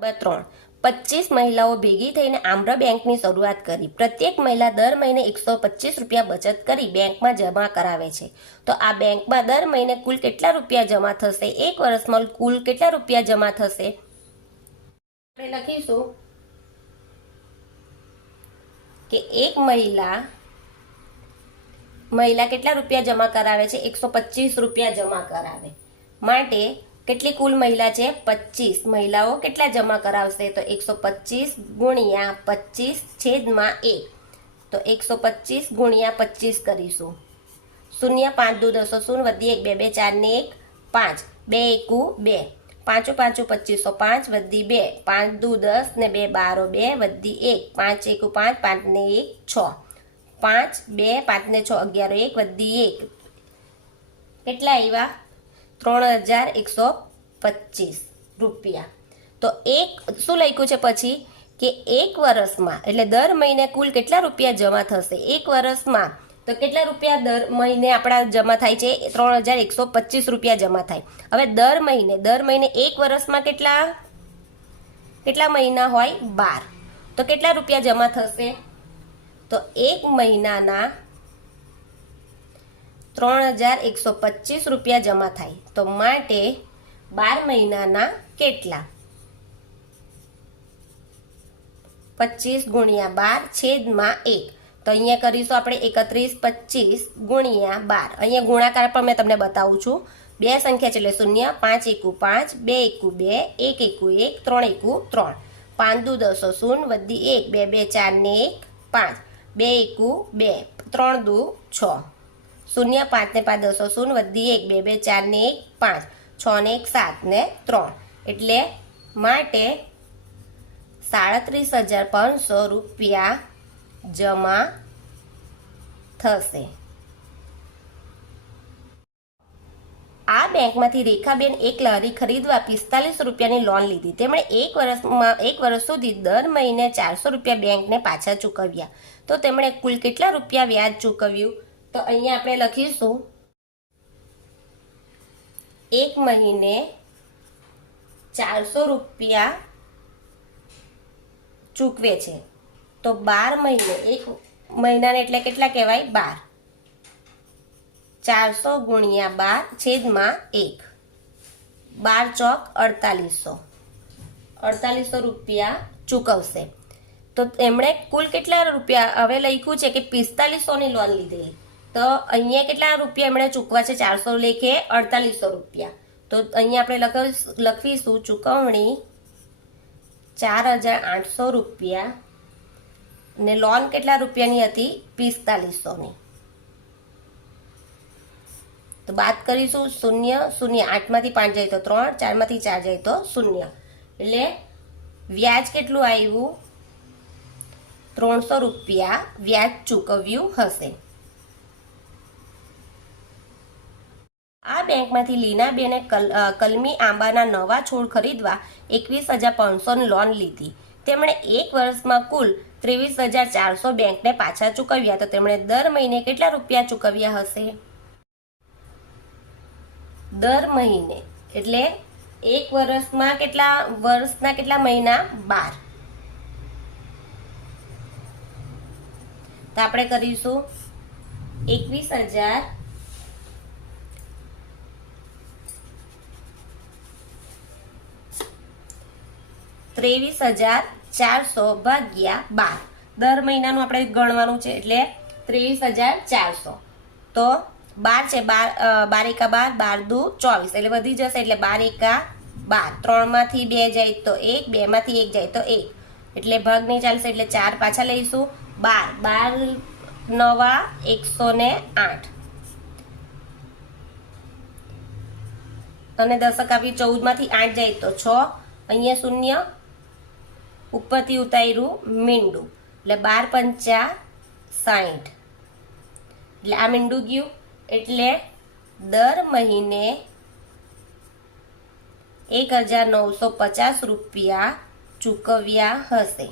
Number 3, 25 મહિલાઓ ભેગી થઈને આમ્ર બેંકની શરૂઆત કરી. પ્રત્યેક મહિલા દર મહિને 125 રૂપિયા બચત કરી બેંકમાં જમા કરાવે છે. તો આ બેંકમાં દર મહિને કુલ કેટલા રૂપિયા જમા થશે? એક વર્ષમાં કુલ કેટલા રૂપિયા જમા થશે? આપણે લખીશું કે એક મહિલા કેટલા રૂપિયા જમા કરાવે છે? 125 રૂપિયા જમા કરાવે. માટે કેટલી કુલ મહિલા છે? 25 મહિલાઓ કેટલા જમા કરાવશે? તો 125 ગુણ્યા 25 છેદમાં 1. તો 125 ગુણ્યા 25 કરીશું. 0 5 દુ 10 0 વધી 1 2 2 4 ને 1 5 2 એકુ 2 5 5 2505 વધી 2 5 દુ 10 ને 2 12 2 વધી 1 5 એકુ 5 5 ને 1 6 5 2 5 ને 6 11 1 વધી 1 કેટલા આવ્યા? 3125 રૂપિયા. તો એક શું લખ્યું છે પછી કે એક વર્ષમાં એટલે દર મહિને કુલ કેટલા રૂપિયા જમા થશે? એક વર્ષમાં તો કેટલા રૂપિયા દર મહિને આપણા જમા થાય છે? 3125 રૂપિયા જમા થાય. હવે દર મહિને એક વર્ષમાં કેટલા મહિના હોય? 12. તો કેટલા રૂપિયા જમા થશે? તો એક મહિનાના 3125 રૂપિયા જમા થાય. તો માટે 12 મહિનાના કેટલા? 25 ગુણ્યા 12 છેદમાં 1. તો અહીંયા કરીશું આપણે 3125 ગુણ્યા 12. અહીંયા ગુણાકાર પણ મેં તમને બતાવું છું. બે સંખ્યા છે એટલે 0 5 એકુ 5 2 એકુ 2 1 એકુ 1 3 એકુ 3 5 દુ 10 0 વધી 1 2 2 4 ને 1 5 2 એકુ 2 3 દુ 6 0 5 ને 5 10 0 વધી 1 2 2 4 ને 1 5 6 ને 1 7 ને 3 એટલે માટે 37,500 રૂપિયા જમા થશે. આ બેંકમાંથી રેખાબેન એક લારી ખરીદવા 45 રૂપિયાની લોન લીધી. તેમણે એક વર્ષ સુધી દર મહિને 400 રૂપિયા બેંકને પાછા ચૂકવ્યા. તો તેમણે કુલ કેટલા રૂપિયા વ્યાજ ચૂકવ્યું? તો અહીંયા આપણે લખીશું એક મહિને 400 રૂપિયા ચૂકવે છે. તો 12 મહિને એક મહિનાને એટલે કેટલા કહેવાય? 12. 400 ગુણ્યા 12 છેદમાં 1. 12 ચોક 4800 રૂપિયા ચૂકવશે. તો એમણે કુલ કેટલા રૂપિયા? હવે લખ્યું છે કે 4500ની લોન લીધેલી. તો અહીંયા કેટલા રૂપિયા એમણે ચૂકવા છે? 400 લેખે 4800 રૂપિયા. તો અહીંયા આપણે લખીશું ચૂકવણી 4800 રૂપિયા ને લોન કેટલા રૂપિયાની હતી? 4500ની. તો બાદ કરીશું 0 0 8 માંથી 5 જાય તો 3 4 માંથી 4 જાય તો 0 એટલે વ્યાજ કેટલું આવ્યું? 300 રૂપિયા વ્યાજ ચૂકવ્યું હશે. આ બેંકમાંથી લીનાબેને કલમી આંબાના નવા છોડ ખરીદવા 21,500ની લોન લીધી. તેમણે એક વર્ષમાં કુલ 23,400 બેંકને પાછા ચૂકવ્યા. તો તેમણે દર મહિને કેટલા રૂપિયા ચૂકવ્યા હશે? દર મહિને એટલે એક વર્ષના કેટલા મહિના? 12. તો આપણે કરીશું 23,400 ભાગ્યા 12. દર મહિનાનું આપણે ગણવાનું છે એટલે 23,400. તો 12 છે 12 એકા 12 12 દુ 24 એટલે વધી જશે એટલે 12 એકા 12 3 માંથી 2 જાય તો 1 2 માંથી 1 જાય તો 1 એટલે ભાગ નહીં ચાલશે એટલે 4 પાછા લઈશું. 12 9 108 અને દશક આપી 14 માંથી 8 જાય તો 6 અહીંયા 0 ઉપરથી ઉતાર્યું મીંડું એટલે 12 પંચા 60 એટલે આ મીંડું ગયું. એટલે દર મહિને 1950 રૂપિયા ચૂકવ્યા હશે.